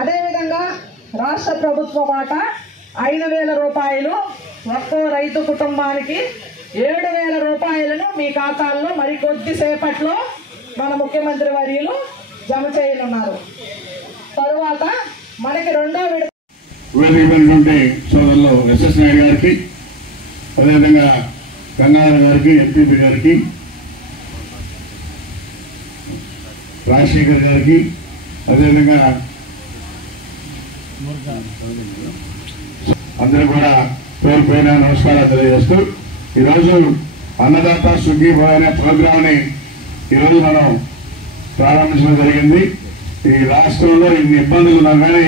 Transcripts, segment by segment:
అదేవిధంగా రాష్ట్ర ప్రభుత్వ వాటా 5,000 రూపాయలు ఒక్కో రైతు కుటుంబానికి 7,000 రూపాయలను మీ ఖాతాల్లో మరికొద్దిసేపట్లో మన ముఖ్యమంత్రి వర్యులు జమ చేయనున్నారు. తరువాత మనకి రెండో విడత సోదరులు ఎస్ఎస్ నాయుడు గారికి, అదేవిధంగా గంగాధర్ గారికి, ఎంపీపీ గారికి, రాజశేఖర్ గారికి, అదేవిధంగా అందరూ కూడా పేరు పేరున నమస్కారాలు తెలియజేస్తూ ఈరోజు అన్నదాత సుఖీభవ అనే ప్రోగ్రామ్ని ఈరోజు మనం ప్రారంభించడం జరిగింది. ఈ రాష్ట్రంలో ఇన్ని ఇబ్బందులు ఉన్నా కానీ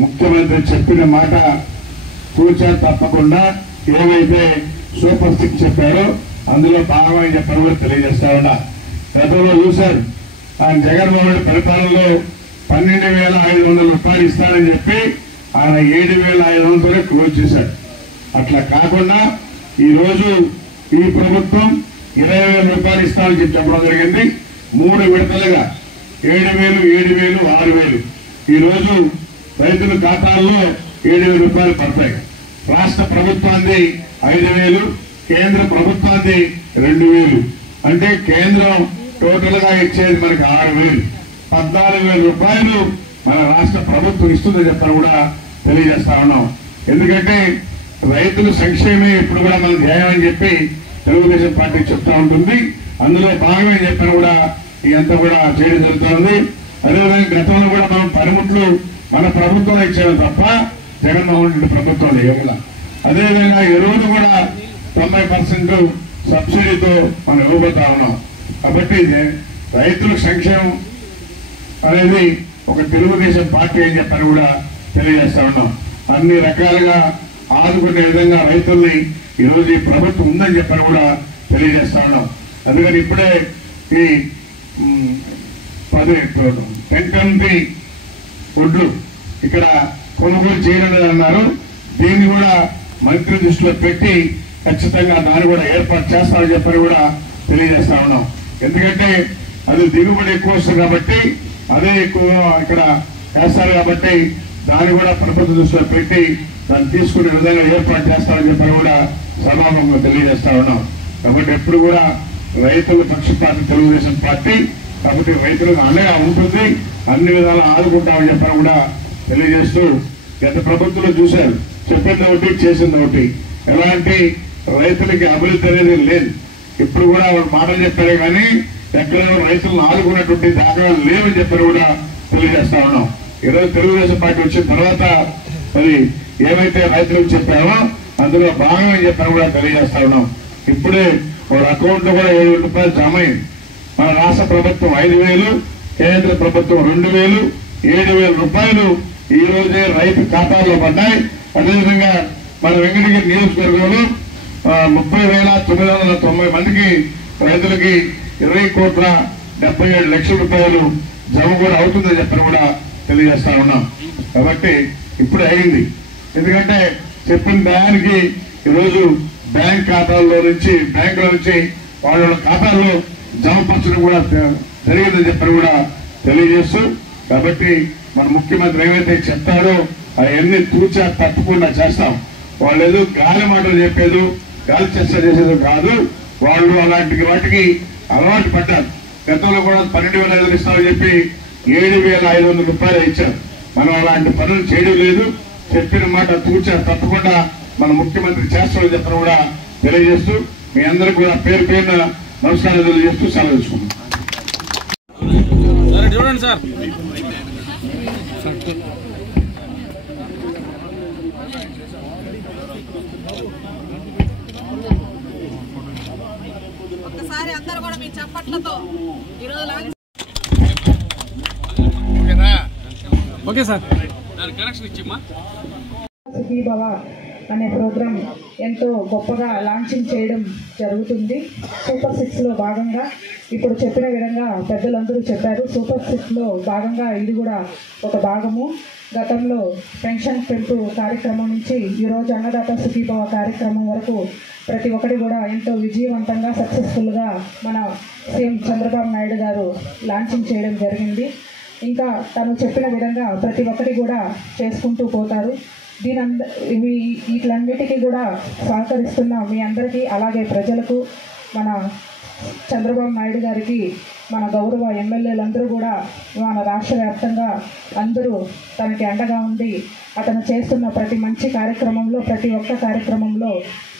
ముఖ్యమంత్రి చెప్పిన మాట కూర్చా తప్పకుండా ఏవైతే సూపర్ సిక్స్ చెప్పారో అందులో భాగమని చెప్పని కూడా తెలియజేస్తా ఉన్నా. గతంలో చూశారు ఆయన జగన్మోహన్ రెడ్డి పరిపాలనలో 12,500 రూపాయలు ఇస్తానని చెప్పి ఆయన 7,500 క్లోజ్ చేశాడు. అట్లా కాకుండా ఈరోజు ఈ ప్రభుత్వం 20,000 రూపాయలు ఇస్తామని చెప్పడం జరిగింది. 3 విడతలుగా 7,000, 7,000, 6,000 ఈరోజు రైతుల ఖాతాల్లో 7,000 రూపాయలు పడతాయి. రాష్ట్ర ప్రభుత్వాన్ని 5,000, కేంద్ర ప్రభుత్వాన్ని 2,000. అంటే కేంద్రం టోటల్ గా ఇచ్చేది మనకి 6,000. 14,000 రూపాయలు మన రాష్ట్ర ప్రభుత్వం ఇస్తుందని చెప్పని కూడా తెలియజేస్తా ఉన్నాం. ఎందుకంటే రైతుల సంక్షేమే ఇప్పుడు కూడా మన ధ్యేయం అని చెప్పి తెలుగుదేశం పార్టీ చెప్తా ఉంటుంది. అందులో భాగమే చెప్పని కూడా ఇదంతా కూడా చేయడం జరుగుతుంది. అదేవిధంగా గతంలో కూడా మనం పనిముట్లు మన ప్రభుత్వం ఇచ్చాము తప్ప జగన్మోహన్ రెడ్డి ప్రభుత్వం ఇవ్వాల. అదేవిధంగా ఎరువులు కూడా 90% సబ్సిడీతో మనం ఇవ్వబోతా ఉన్నాం. కాబట్టి రైతుల సంక్షేమం అనేది ఒక తెలుగుదేశం పార్టీ అని చెప్పని కూడా తెలియజేస్తా ఉన్నాం. అన్ని రకాలుగా ఆదుకునే విధంగా రైతుల్ని ఈరోజు ఈ ప్రభుత్వం ఉందని చెప్పని కూడా తెలియజేస్తా ఉన్నాం. అందుకని ఇప్పుడే ఈ 10 ఒడ్లు ఇక్కడ కొనుగోలు చేయడం అన్నారు. దీన్ని కూడా మంత్రి దృష్టిలో పెట్టి ఖచ్చితంగా దాన్ని కూడా ఏర్పాటు చేస్తామని చెప్పని కూడా తెలియజేస్తా ఉన్నాం. ఎందుకంటే అది దిగుబడి ఎక్కువ వస్తుంది కాబట్టి అదే ఎక్కువగా ఇక్కడ చేస్తారు కాబట్టి దాన్ని కూడా ప్రభుత్వ దృష్టిలో పెట్టి దాన్ని తీసుకునే విధంగా ఏర్పాటు చేస్తామని చెప్పని కూడా సభాముఖంగా తెలియజేస్తా ఉన్నాం. కాబట్టి ఎప్పుడు కూడా రైతుల పక్షపాతి తెలుగుదేశం పార్టీ కాబట్టి రైతులకు అండగా ఉంటుంది, అన్ని విధాలు ఆదుకుంటామని చెప్పని కూడా తెలియజేస్తూ గత ప్రభుత్వంలో చూశారు, చెప్పింది ఒకటి చేసింది ఒకటి, ఎలాంటి రైతులకి అభివృద్ధి అనేది లేదు. ఇప్పుడు కూడా వాళ్ళు మాటలు చెప్పారే కానీ ఎక్కడ రైతులను ఆదుకున్నటువంటి దాఖలాలు లేవని చెప్పని కూడా తెలియజేస్తా ఉన్నాం. ఈరోజు తెలుగుదేశం పార్టీ వచ్చిన తర్వాత మరి ఏమైతే రైతులకు చెప్పామో అందులో భాగమని చెప్పని కూడా తెలియజేస్తా ఉన్నాం. ఇప్పుడే వాళ్ళ అకౌంట్ లో కూడా 7,000 రూపాయలు జమ అయింది. మన రాష్ట్ర ప్రభుత్వం 5,000, కేంద్ర ప్రభుత్వం 2,000, 7,000 రూపాయలు ఈ రోజే రైతు ఖాతాల్లో పడ్డాయి. అదేవిధంగా మన వెంకటగిరి నియోజకవర్గంలో 30,990 మందికి రైతులకి 20,77,00,000 రూపాయలు జమ కూడా అవుతుందని చెప్పని కూడా తెలియజేస్తా ఉన్నాం. కాబట్టి ఇప్పుడు అయింది. ఎందుకంటే చెప్పిన దానికి ఈరోజు బ్యాంక్ ఖాతాల్లో నుంచి బ్యాంకుల నుంచి వాళ్ళ ఖాతాల్లో జమపరచడం కూడా జరిగిందని చెప్పని కూడా తెలియజేస్తూ కాబట్టి మన ముఖ్యమంత్రి ఏమైతే చెప్తాడో అవన్నీ తూచా తప్పకుండా చేస్తాం. వాళ్ళు ఏదో గాలి మాటలు చెప్పేది, గాలి చర్చ చేసేది కాదు. వాళ్ళు అలాంటి వాటికి అలవాటు పడ్డారు. గతంలో కూడా 12,500 ఇస్తామని చెప్పి 7,500 రూపాయలు ఇచ్చారు. మనం అలాంటి పనులు చేయడం లేదు. చెప్పిన మాట తూచా తప్పకుండా మన ముఖ్యమంత్రి చేస్తామని చెప్పని కూడా తెలియజేస్తూ మీ అందరికీ కూడా పేరు పేరున నమస్కారాలు తెలియజేస్తూ సెలవు తీసుకున్నాం. చూడండి సార్, ఒక్కసారి అందరూ కూడా మీ చప్పట్లతో ఈరోజు ఓకే సార్ కనెక్షన్ ఇచ్చిమ్మా. అనే ప్రోగ్రాం ఎంతో గొప్పగా లాంచింగ్ చేయడం జరుగుతుంది. సూపర్ 6లో భాగంగా ఇప్పుడు చెప్పిన విధంగా పెద్దలందరూ చెప్పారు. సూపర్ 6లో భాగంగా ఇది కూడా ఒక భాగము. గతంలో పెన్షన్ పెంపు కార్యక్రమం నుంచి ఈరోజు అన్నదాత సుఖీభవ కార్యక్రమం వరకు ప్రతి ఒక్కటి కూడా ఎంతో విజయవంతంగా సక్సెస్ఫుల్గా మన సీఎం చంద్రబాబు నాయుడు గారు లాంచింగ్ చేయడం జరిగింది. ఇంకా తను చెప్పిన విధంగా ప్రతి ఒక్కటి కూడా చేసుకుంటూ పోతారు. వీటిలన్నిటికీ కూడా సహకరిస్తున్న మీ అందరికీ, అలాగే ప్రజలకు, మన చంద్రబాబు నాయుడు గారికి, మన గౌరవ ఎమ్మెల్యేలందరూ కూడా మన రాష్ట్ర వ్యాప్తంగా అందరూ తనకి అండగా ఉండి అతను చేస్తున్న ప్రతి మంచి కార్యక్రమంలో, ప్రతి ఒక్క కార్యక్రమంలో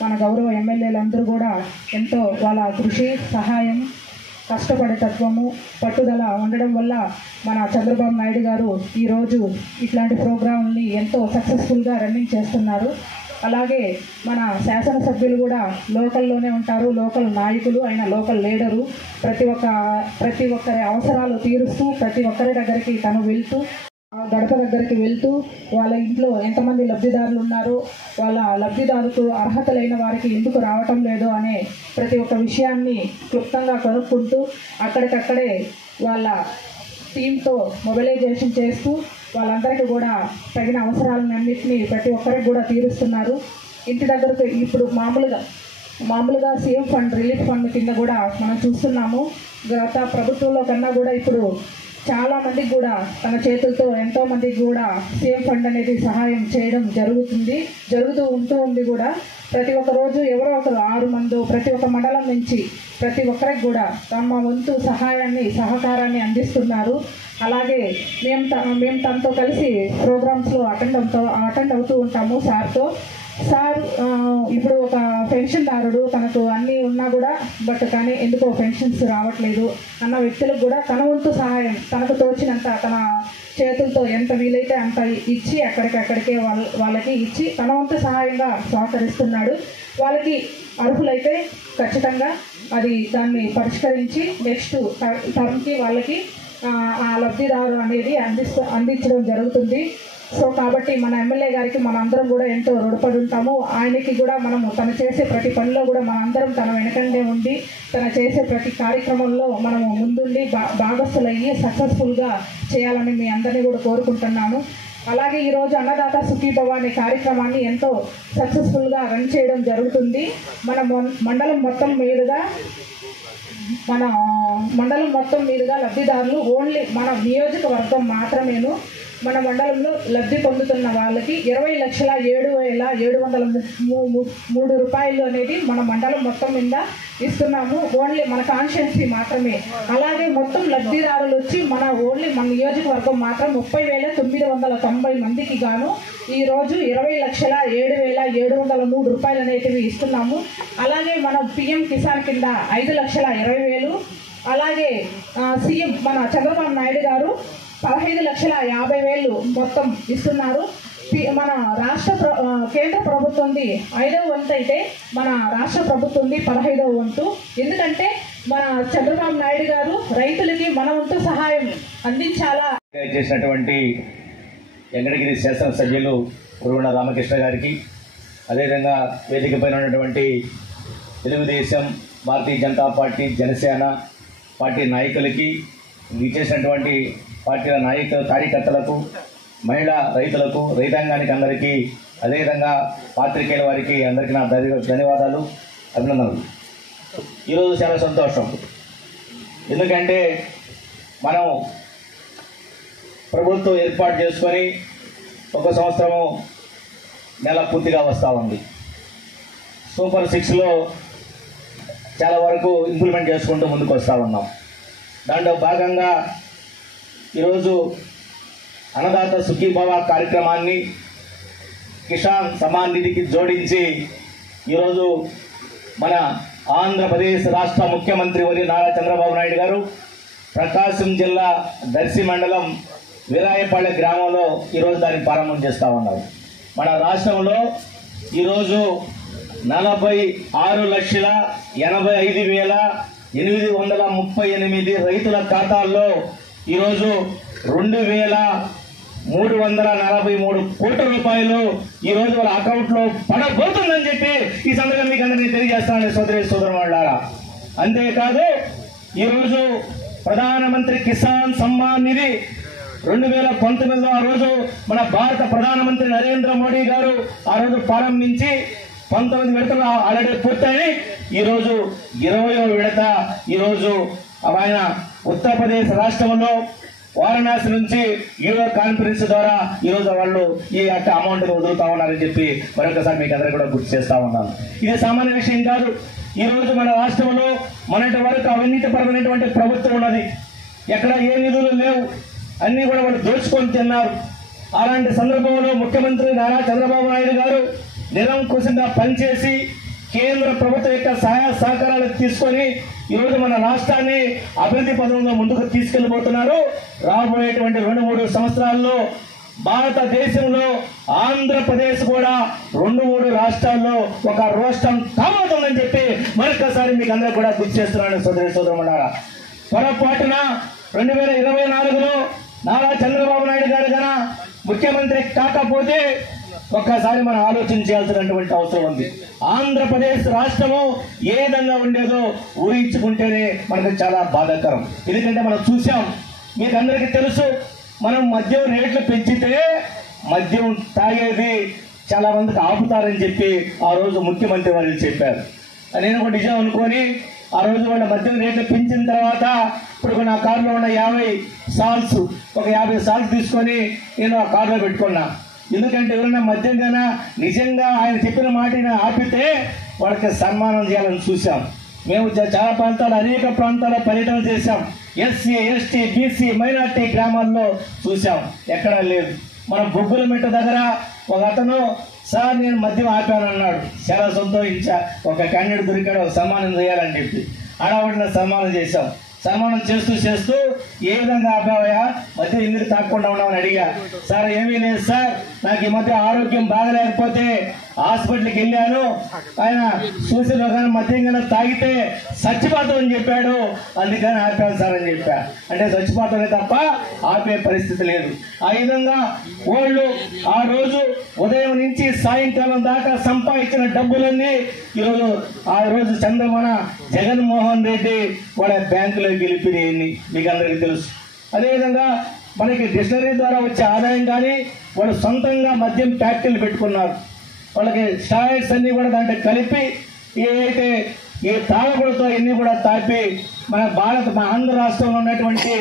మన గౌరవ ఎమ్మెల్యేలందరూ కూడా ఎంతో వాళ్ళ కృషి, సహాయం, కష్టపడే తత్వము, పట్టుదల ఉండడం వల్ల మన చంద్రబాబు నాయుడు గారు ఈరోజు ఇట్లాంటి ప్రోగ్రాంని ఎంతో సక్సెస్ఫుల్గా రన్నింగ్ చేస్తున్నారు. అలాగే మన శాసనసభ్యులు కూడా లోకల్లోనే ఉంటారు, లోకల్ నాయకులు, ఆయన లోకల్ లీడరు. ప్రతి ఒక్కరి అవసరాలు తీరుస్తూ, ప్రతి ఒక్కరి దగ్గరికి తను వెళ్తూ, గడప దగ్గరికి వెళ్తూ వాళ్ళ ఇంట్లో ఎంతమంది లబ్ధిదారులు ఉన్నారో, వాళ్ళ లబ్ధిదారులకు అర్హతలైన వారికి ఎందుకు రావటం లేదో అనే ప్రతి ఒక్క విషయాన్ని క్లుప్తంగా కనుక్కుంటూ అక్కడికక్కడే వాళ్ళ టీంతో మొబిలైజేషన్ చేస్తూ వాళ్ళందరికీ కూడా తగిన అవసరాలన్నింటినీ ప్రతి ఒక్కరికి కూడా తీరుస్తున్నారు. ఇంటి దగ్గరకు ఇప్పుడు మామూలుగా సీఎం ఫండ్, రిలీఫ్ ఫండ్ కింద కూడా మనం చూస్తున్నాము. గత ప్రభుత్వంలో కన్నా కూడా ఇప్పుడు చాలామందికి కూడా తన చేతులతో ఎంతోమందికి కూడా సీఎం ఫండ్ అనేది సహాయం చేయడం జరుగుతూ ఉంటుంది కూడా. ప్రతి ఒక్క రోజు ఎవరో ఒకరు 6 మంది ప్రతి ఒక్క మండలం నుంచి ప్రతి ఒక్కరికి కూడా తమ వంతు సహాయాన్ని, సహకారాన్ని అందిస్తున్నారు. అలాగే మేము తనతో కలిసి ప్రోగ్రామ్స్లో అటెండ్ అవుతూ ఉంటాము సార్తో. సార్ ఇప్పుడు ఒక పెన్షన్దారుడు, తనకు అన్నీ ఉన్నా కూడా కానీ ఎందుకో పెన్షన్స్ రావట్లేదు అన్న వ్యక్తులకు కూడా తన వంతు సహాయం, తనకు తోచినంత తన చేతులతో ఎంత వీలైతే అంత ఇచ్చి అక్కడికే వాళ్ళకి ఇచ్చి తన వంతు సహాయంగా సహకరిస్తున్నాడు. వాళ్ళకి అర్హులైతే ఖచ్చితంగా దాన్ని పరిష్కరించి నెక్స్ట్ టర్మ్కి వాళ్ళకి ఆ లబ్ధిదారు అనేది అందించడం జరుగుతుంది. సో కాబట్టి మన ఎమ్మెల్యే గారికి మనందరం కూడా ఎంతో రుణపడి ఉంటాము. ఆయనకి కూడా మనము తను చేసే ప్రతి పనిలో కూడా మనందరం తన వెనకండే ఉండి తను చేసే ప్రతి కార్యక్రమంలో మనము ముందుండి భాగస్థులయ్యి సక్సెస్ఫుల్గా చేయాలని మీ అందరినీ కూడా కోరుకుంటున్నాను. అలాగే ఈరోజు అన్నదాత సుఖీభవ అనే కార్యక్రమాన్ని ఎంతో సక్సెస్ఫుల్గా రన్ చేయడం జరుగుతుంది. మన మండలం మొత్తం మీదుగా లబ్ధిదారులు ఓన్లీ మన నియోజకవర్గం మాత్రమేను మన మండలంలో లబ్ధి పొందుతున్న వాళ్ళకి 20,07,703 రూపాయలు అనేది మన మండలం మొత్తం మీద ఇస్తున్నాము. ఓన్లీ మన కాన్స్టిట్యున్సీ మాత్రమే. అలాగే మొత్తం లబ్ధిదారులు వచ్చి మన నియోజకవర్గం మాత్రం 30,990 మందికి గాను ఈరోజు 20,07,703 రూపాయలు అనేటివి ఇస్తున్నాము. అలాగే మనం పిఎం కిసాన్ కింద 5,20,000, అలాగే సీఎం మన చంద్రబాబు నాయుడు గారు 15,50,000 మొత్తం ఇస్తున్నారు. మన కేంద్ర ప్రభుత్వంది 5వ వంతు అయితే మన రాష్ట్ర ప్రభుత్వంది 15వ వంతు. ఎందుకంటే మన చంద్రబాబు నాయుడు గారు రైతులకి మన వంతు సహాయం అందించాలా చేసినటువంటి వెంకటగిరి శాసనసభ్యులు పురుగున రామకృష్ణ గారికి, అదేవిధంగా వేదిక పైన ఉన్నటువంటి తెలుగుదేశం, భారతీయ జనతా పార్టీ, జనసేన పార్టీ నాయకులకి, విచ్చేసినటువంటి పార్టీల కార్యకర్తలకు, మహిళా రైతులకు, రైతాంగానికి అందరికీ, అదేవిధంగా పాత్రికేయుల వారికి అందరికీ నా ధన్యవాదాలు, అభినందనలు. ఈరోజు చాలా సంతోషం. ఎందుకంటే మనం ప్రభుత్వం ఏర్పాటు చేసుకొని 1 సంవత్సరము నెల పూర్తిగా వస్తూ ఉంది. సూపర్ 6లో చాలా వరకు ఇంప్లిమెంట్ చేసుకుంటూ ముందుకు వస్తూ ఉన్నాం. దాంట్లో భాగంగా ఈరోజు అన్నదాత సుఖీభవ కార్యక్రమాన్ని కిసాన్ సమాన్ నిధికి జోడించి ఈరోజు మన ఆంధ్రప్రదేశ్ రాష్ట్ర ముఖ్యమంత్రి వర్యులు నారా చంద్రబాబు నాయుడు గారు ప్రకాశం జిల్లా దర్శి మండలం వీరాయపాళె గ్రామంలో ఈరోజు దాన్ని ప్రారంభం చేస్తూ ఉన్నారు. మన రాష్ట్రంలో ఈరోజు 46,85,838 రైతుల ఖాతాల్లో ఈరోజు 2,000 343 కోట్ల రూపాయలు ఈ రోజు వాళ్ళ అకౌంట్లో పడబోతుందని చెప్పి ఈ సందర్భంగా మీకు అందరినీ తెలియజేస్తానని సోదరులారా. అంతేకాదు ఈరోజు ప్రధానమంత్రి కిసాన్ సమ్మాన్ నిధి 2019లో ఆ రోజు మన భారత ప్రధానమంత్రి నరేంద్ర మోడీ గారు ఆ రోజు ప్రారంభించి 19 విడతలు ఆల్రెడీ పూర్తయి ఈరోజు 20వ విడత ఈరోజు ఆయన ఉత్తరప్రదేశ్ రాష్ట్రంలో వారణాసి నుంచి వీడియో కాన్ఫరెన్స్ ద్వారా ఈరోజు వాళ్ళు ఈ యొక్క అమౌంట్ వదులుతా ఉన్నారని చెప్పి మరొకసారి మీకు అందరికీ కూడా గుర్తు చేస్తా ఉన్నాను. ఇది సామాన్య విషయం కాదు. ఈ రోజు మన రాష్ట్రంలో మొన్నటి వరకు అవినీతిపరమైనటువంటి ప్రభుత్వం ఉన్నది. ఎక్కడ ఏ నిధులు లేవు, అన్ని కూడా వాళ్ళు దోచుకొని తిన్నారు. అలాంటి సందర్భంలో ముఖ్యమంత్రి నారా చంద్రబాబు నాయుడు గారు నిరంకుశంగా పనిచేసి కేంద్ర ప్రభుత్వం యొక్క సహాయ సహకారాలు తీసుకొని ఈరోజు మన రాష్ట్రాన్ని అభివృద్ధి పదంలో ముందుకు తీసుకెళ్లిపోతున్నారు. రాబోయేటువంటి 2-3 సంవత్సరాల్లో భారతదేశంలో ఆంధ్రప్రదేశ్ కూడా 2-3 రాష్ట్రాల్లో ఒక రాష్ట్రం కాబోతుందని చెప్పి మరొకసారి మీకు అందరూ కూడా గుర్తు చేస్తున్నాను సోదరులారా. పొరపాటున 2024లో నారా చంద్రబాబు నాయుడు గారు కన్నా ముఖ్యమంత్రి కాకపోతే ఒక్కసారి మనం ఆలోచించాల్సినటువంటి అవసరం ఉంది. ఆంధ్రప్రదేశ్ రాష్ట్రము ఏ విధంగా ఉండేదో ఊహించుకుంటేనే మనకు చాలా బాధాకరం. ఎందుకంటే మనం చూసాం, మీకు అందరికీ తెలుసు, మనం మద్యం రేట్లు పెంచితే మద్యం తాగేది చాలా మందికి ఆపుతారని చెప్పి ఆ రోజు ముఖ్యమంత్రి వాళ్ళు చెప్పారు. నేను కూడా నిజం అనుకొని ఆ రోజు వాళ్ళ మద్యం రేట్లు పెంచిన తర్వాత ఇప్పుడు నా కారులో ఉన్న 50 సాల్స్ ఒక 50 సాల్స్ తీసుకొని నేను ఆ కారులో పెట్టుకున్నా. ఎందుకంటే ఎవరైనా మద్యం కన్నా నిజంగా ఆయన చెప్పిన మాటని ఆపితే వాళ్ళకి సన్మానం చేయాలని చూసాం. మేము చాలా ప్రాంతాలు అనేక ప్రాంతాల్లో పర్యటన చేశాం. ఎస్సీ ఎస్టీ బీసీ మైనార్టీ గ్రామాల్లో చూసాం, ఎక్కడా లేదు. మన బొగ్గులమెట్ట దగ్గర ఒక అతను సార్ నేను మద్యం ఆపాను అన్నాడు. చాలా సంతోషించా, ఒక క్యాండిడేట్ దొరికాడు, ఒక సన్మానం చేయాలని చెప్పి ఆడవాడిన సన్మానం చేశాం. సన్మానం చేస్తూ ఏ విధంగా ఆపావయ్యా, మధ్య ఎందుకు తాకుండా ఉన్నామని అడిగా. సార్ ఏమీ లేదు సార్, నాకు ఈ మధ్య ఆరోగ్యం బాగలేకపోతే హాస్పిటల్కి వెళ్ళాను, ఆయన చూసిన మద్యం కన్నా తాగితే చచ్చిపోతాం అని చెప్పాడు, అందుకని ఆపాను సార్ అని చెప్పా. అంటే చచ్చిపోతామే తప్ప ఆపే పరిస్థితి లేదు. ఆ విధంగా వాళ్ళు ఆ రోజు ఉదయం నుంచి సాయంకాలం దాకా సంపాదించిన డబ్బులన్నీ ఈరోజు ఆ రోజు చంద్రమణ జగన్మోహన్ రెడ్డి వాళ్ళ బ్యాంకులో గెలిపినాయని మీకు అందరికీ తెలుసు. అదేవిధంగా మనకి డిస్టరీ ద్వారా వచ్చే ఆదాయం కానీ వాళ్ళు సొంతంగా మద్యం ఫ్యాక్టరీలు పెట్టుకున్నారు. వాళ్ళకి స్టాయిడ్స్ అన్నీ కూడా దాంట్లో కలిపి ఏవైతే ఈ తాగకూడతో అన్నీ కూడా తాపి మన ఆంధ్ర రాష్ట్రంలో ఉన్నటువంటి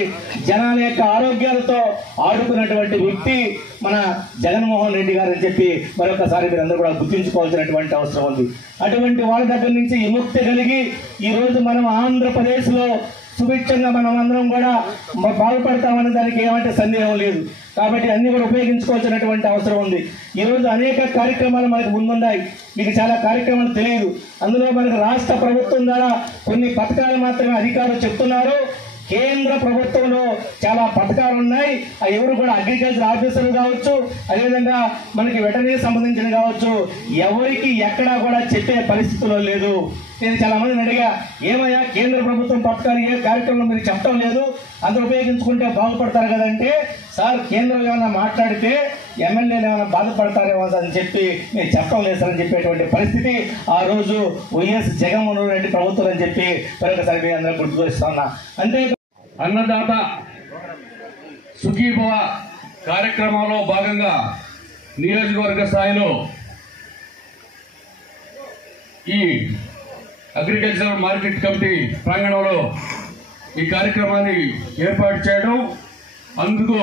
జనాల యొక్క ఆరోగ్యాలతో ఆడుకున్నటువంటి వ్యక్తి మన జగన్మోహన్ రెడ్డి గారు అని చెప్పి మరొకసారి మీరు అందరూ కూడా గుర్తుంచుకోవాల్సినటువంటి అవసరం ఉంది. అటువంటి వాళ్ళ దగ్గర నుంచి విముక్తి కలిగి ఈరోజు మనం ఆంధ్రప్రదేశ్లో సుభిక్షంగా మనం అందరం కూడా బాగుపడతామనే దానికి ఏమంటే సందేహం లేదు. కాబట్టి అన్ని కూడా ఉపయోగించుకోవాల్సినటువంటి అవసరం ఉంది. ఈరోజు అనేక కార్యక్రమాలు మనకు ముందున్నాయి, మీకు చాలా కార్యక్రమాలు తెలియదు. అందులో మనకు రాష్ట్ర ప్రభుత్వం ద్వారా కొన్ని పథకాలు మాత్రమే అధికారులు చెప్తున్నారు. కేంద్ర ప్రభుత్వంలో చాలా పథకాలు ఉన్నాయి. అవి ఎవరు కూడా అగ్రికల్చర్ ఆఫీసర్లు కావచ్చు, అదేవిధంగా మనకి వెటర్నరీ సంబంధించిన కావచ్చు, ఎవరికి ఎక్కడా కూడా చెప్పే పరిస్థితుల్లో లేదు. నేను చాలా మందిని అడిగా, ఏమయ్యా కేంద్ర ప్రభుత్వం పథకాలు ఏ కార్యక్రమంలో మీరు చెప్పడం లేదు, అందరూ ఉపయోగించుకుంటే బాగుపడతారు కదంటే, సార్ కేంద్రం ఏమైనా మాట్లాడితే ఎమ్మెల్యేలు ఏమైనా బాధపడతారేమో అని చెప్పి నేను చెప్పడం లేదు సార్ అని చెప్పేటువంటి పరిస్థితి ఆ రోజు వైఎస్ జగన్మోహన్ రెడ్డి ప్రభుత్వం అని చెప్పి మరొకసారి అందరూ గుర్తుకొస్తున్నా. అంతే అన్నదాత సుఖీభవ కార్యక్రమంలో భాగంగా నియోజకవర్గ స్థాయిలో ఈ అగ్రికల్చర్ మార్కెట్ కమిటీ ప్రాంగణంలో ఈ కార్యక్రమాన్ని ఏర్పాటు చేయడం, అందుకు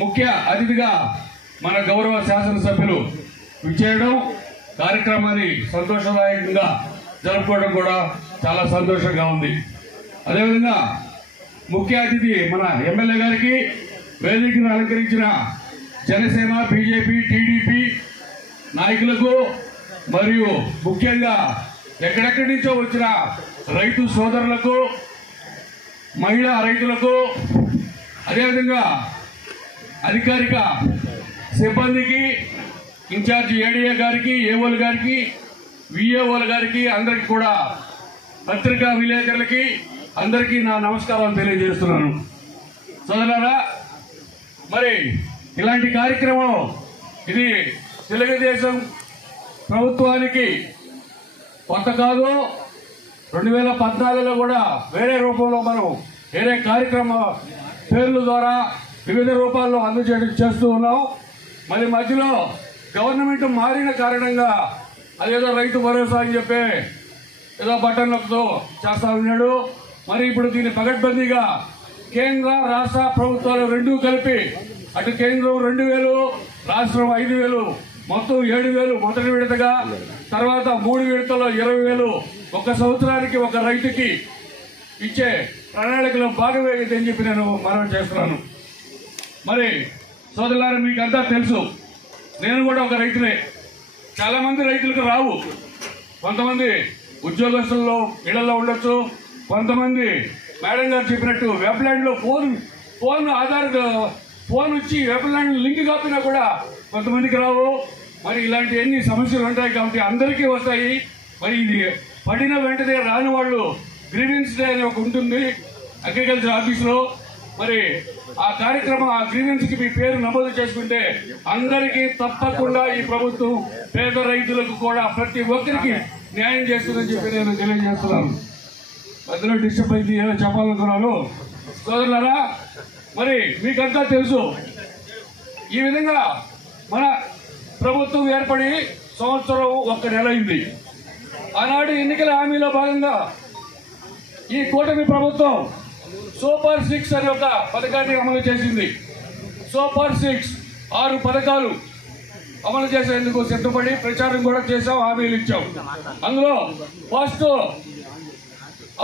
ముఖ్య అతిథిగా మన గౌరవ శాసనసభ్యులు విచ్చేయడం, కార్యక్రమాన్ని సంతోషదాయకంగా జరుపుకోవడం కూడా చాలా సంతోషంగా ఉంది. అదేవిధంగా ముఖ్య అతిథి మన ఎమ్మెల్యే గారికి, వేదికను అలంకరించిన జనసేన బీజేపీ టీడీపీ నాయకులకు మరియు ముఖ్యంగా ఎక్కడెక్కడి నుంచో వచ్చిన రైతు సోదరులకు, మహిళా రైతులకు, అదేవిధంగా అధికారిక సిబ్బందికి, ఇన్ఛార్జి ఏడీఏ గారికి, ఏఓల గారికి, విఏఓల గారికి, అందరికీ కూడా పత్రికా విలేకరులకి అందరికీ నా నమస్కారాలు తెలియజేస్తున్నాను. సోదరులారా, మరి ఇలాంటి కార్యక్రమం ఇది తెలుగుదేశం ప్రభుత్వానికి కొత్త కాదు. 2014లో కూడా వేరే రూపంలో మనం వేరే కార్యక్రమ పేర్ల ద్వారా వివిధ రూపాల్లో అందజేయడం చేస్తూ ఉన్నాం. మరి మధ్యలో గవర్నమెంట్ మారిన కారణంగా అదేదో రైతు భరోసా అని చెప్పి ఏదో బటన్ నొక్కుతూ చేస్తా ఉన్నాడు. మరి ఇప్పుడు దీన్ని పగడ్బందీగా కేంద్ర రాష్ట్ర ప్రభుత్వాలు రెండూ కలిపి, అటు కేంద్రం 2,000, రాష్ట్రం 5,000, మొత్తం 7,000 మొదటి విడతగా, తర్వాత 3 విడతలో 20,000 ఒక సంవత్సరానికి ఒక రైతుకి ఇచ్చే ప్రణాళికలో భాగమే అని చెప్పి నేను మనవి చేస్తున్నాను. మరి సోదరులారా, మీకు అంతా తెలుసు, నేను కూడా ఒక రైతునే. చాలా మంది రైతులకు రావు. కొంతమంది ఉద్యోగస్తుల్లో ఇళ్లలో ఉండొచ్చు, కొంతమంది మేడం గారు చెప్పినట్టు వెబ్లాండ్లో ఫోన్ వచ్చి వెబ్లాండ్ లింక్ కాపినా కూడా కొంతమందికి రావు. మరి ఇలాంటి ఎన్ని సమస్యలు ఉంటాయి కాబట్టి అందరికీ వస్తాయి. మరి ఇది పడిన వెంటనే రాని వాళ్ళు గ్రీవెన్స్ డే అని ఒక ఉంటుంది అగ్రికల్చర్ ఆఫీసులో. మరి ఆ కార్యక్రమం, ఆ గ్రీవెన్స్కి మీ పేరు నమోదు చేసుకుంటే అందరికీ తప్పకుండా ఈ ప్రభుత్వం పేద రైతులకు కూడా ప్రతి ఒక్కరికి న్యాయం చేస్తుందని చెప్పి నేను తెలియజేస్తున్నాను. మధ్యలో డిస్టర్బ్ అయింది, ఏదో చెప్పాలనుకున్నాను. సోదరులారా, మరి మీకంతా తెలుసు, ఈ విధంగా మన ప్రభుత్వం ఏర్పడి సంవత్సరం 1 నెల అయింది. ఆనాడు ఎన్నికల హామీలో భాగంగా ఈ కూటమి ప్రభుత్వం సూపర్ 6 అనే ఒక పథకాన్ని అమలు చేసింది. సూపర్ 6 6 పథకాలు అమలు చేసేందుకు సిద్ధపడి ప్రచారం కూడా చేశాం, హామీలు ఇచ్చాం. అందులో ఫస్ట్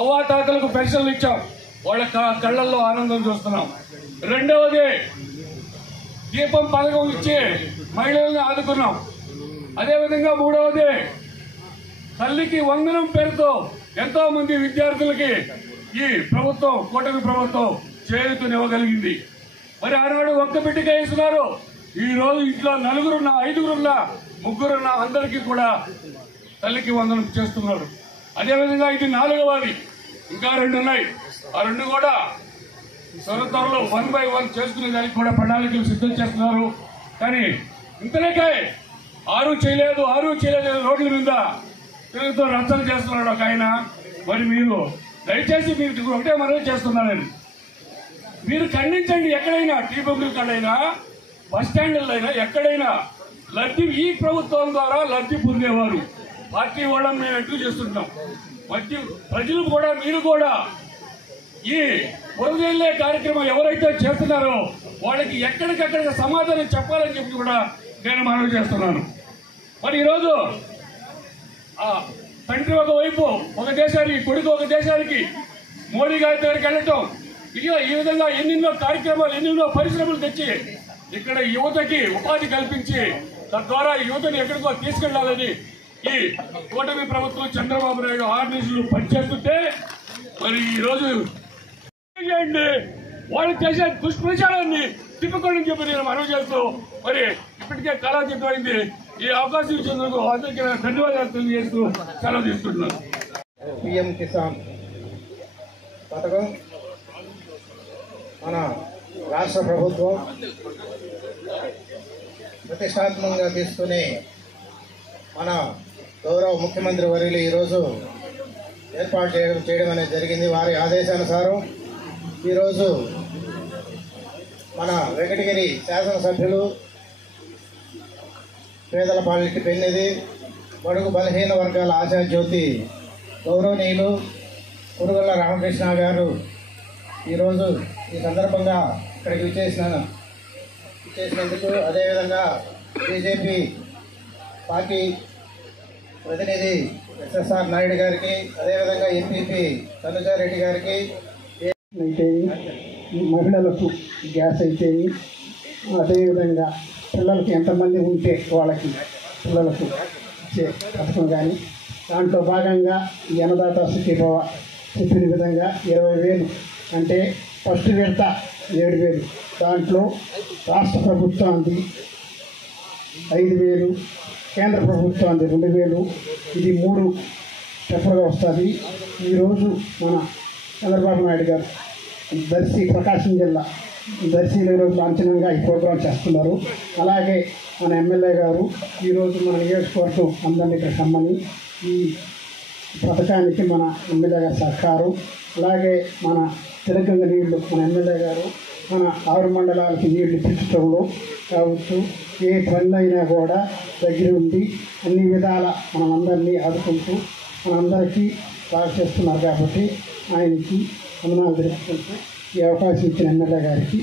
అవ్వాతాతలకు పెన్షన్లు ఇచ్చాం, వాళ్ళ కళ్ళల్లో ఆనందం చూస్తున్నాం. రెండవది దీపం పథకం ఇచ్చి మహిళలను ఆదుకున్నాం. అదేవిధంగా మూడవది తల్లికి వందనం పేరుతో ఎంతో మంది విద్యార్థులకి ఈ ప్రభుత్వం, కూటమి ప్రభుత్వం చేరుకునివ్వగలిగింది. మరి ఆనాడు ఒక్క బిడ్డకే వేస్తున్నారు. ఈ రోజు ఇంట్లో 4 5 3 అందరికీ కూడా తల్లికి వందనం చేస్తున్నారు. అదేవిధంగా ఇది 4వది, ఇంకా 2 ఉన్నాయి. ఆ 2 కూడా త్వరలో 1 by 1 చేసుకునే దానికి కూడా ప్రణాళికలు సిద్ధం చేస్తున్నారు. కానీ ఇంతలేకే 6 చేయలేదు రోడ్ల మీద తిరుగుతూ రచ్చలు చేస్తున్నాడు ఒక ఆయన. మరి మీరు దయచేసి మీరు ఒకటే మనవి చేస్తున్నారని మీరు ఖండించండి. ఎక్కడైనా టీ బంకుల కాడైనా, బస్ స్టాండ్లలో అయినా, ఎక్కడైనా లబ్ధి ఈ ప్రభుత్వం ద్వారా లబ్ధి పొందేవారు పార్టీ వాళ్ళని మేము ఎట్లు చేస్తుంటాం. ప్రజలు కూడా, మీరు కూడా ఈ వరదల్లే కార్యక్రమం ఎవరైతే చేస్తున్నారో వాళ్ళకి ఎక్కడికక్కడ సమాధానం చెప్పాలని చెప్పి కూడా నేను మనవి చేస్తున్నాను. మరి ఈరోజు తండ్రి ఒకవైపు ఒక దేశానికి, కొడుకు ఒక దేశానికి మోడీ గారి దగ్గరికి వెళ్ళటం, ఈ విధంగా ఎన్నెన్నో కార్యక్రమాలు, ఎన్నెన్నో పరిశ్రమలు తెచ్చి ఇక్కడ యువతకి ఉపాధి కల్పించి తద్వారా యువతని ఎక్కడికో తీసుకెళ్లాలని ఈ కూటమి ప్రభుత్వం చంద్రబాబు నాయుడు ఆర్డినెన్స్లు పనిచేస్తుంటే మరి ఈరోజు వాళ్ళు చేసే దుష్ప్రచారాన్ని తిప్పుకోవడం చెప్పి నేను మనవి చేస్తూ మరి ఇప్పటికే కళాతీతమైంది. ఈ అవకాశం ఇచ్చినందుకు అందరికీ ధన్యవాదాలు తెలియజేస్తూ సెలవు తీసుకుంటున్నాను. పిఎం కిసాన్ పథకం మన రాష్ట్ర ప్రభుత్వం ప్రతిష్టాత్మకంగా తీసుకుని మన గౌరవ ముఖ్యమంత్రి వర్యులు ఈరోజు ఏర్పాటు చేయడం అనేది జరిగింది. వారి ఆదేశానుసారం ఈరోజు మన వెంకటగిరి శాసనసభ్యులు, పేదల పాలిటి పెన్నిది, బడుగు బలహీన వర్గాల ఆశాజ్యోతి గౌరవనీయులు కురుగొల్ల రామకృష్ణ గారు ఈరోజు ఈ సందర్భంగా ఇక్కడికి విచ్చేసినందుకు, అదేవిధంగా బీజేపీ పార్టీ ప్రతినిధి ఎస్ఎస్ఆర్ నాయుడు గారికి, అదేవిధంగా ఎంపీపీ తనుజారెడ్డి గారికి, అయితే మహిళలకు గ్యాస్ అయితే, అదేవిధంగా పిల్లలకి ఎంతమంది ఉంటే వాళ్ళకి పిల్లలకు ఇచ్చే పథకం కానీ, దాంట్లో భాగంగా ఈ అన్నదాత సుఖీభవ చెప్పిన విధంగా 20,000 అంటే ఫస్ట్ విడత 7,000, దాంట్లో రాష్ట్ర ప్రభుత్వానికి 5,000, కేంద్ర ప్రభుత్వానికి 2,000, ఇది 3 స్టెప్లుగా వస్తుంది. ఈరోజు మన చంద్రబాబు నాయుడు గారు దర్శి ప్రకాశం జిల్లా దర్శిలో ఈరోజు లాంఛనంగా ఈ ప్రోగ్రాం చేస్తున్నారు. అలాగే మన ఎమ్మెల్యే గారు ఈరోజు మన నియోజకవర్గం అందరినీ ఇక్కడ రమ్మని ఈ పథకానికి మన ఎమ్మెల్యే గారి సహకారం, అలాగే మన తెలంగాణ నీళ్లు మన ఎమ్మెల్యే గారు మన 6 మండలాలకి నీళ్లు ఇప్పించడంలో కావచ్చు, ఏ పనులైనా కూడా దగ్గర ఉండి అన్ని విధాల మనమందరినీ ఆదుకుంటూ మనందరికీ బాగా చేస్తున్నారు. కాబట్టి ఆయనకి వందనాలు తెలుపుకుంటూ ఈ అవకాశం ఇచ్చిన ఎమ్మెల్యే గారికి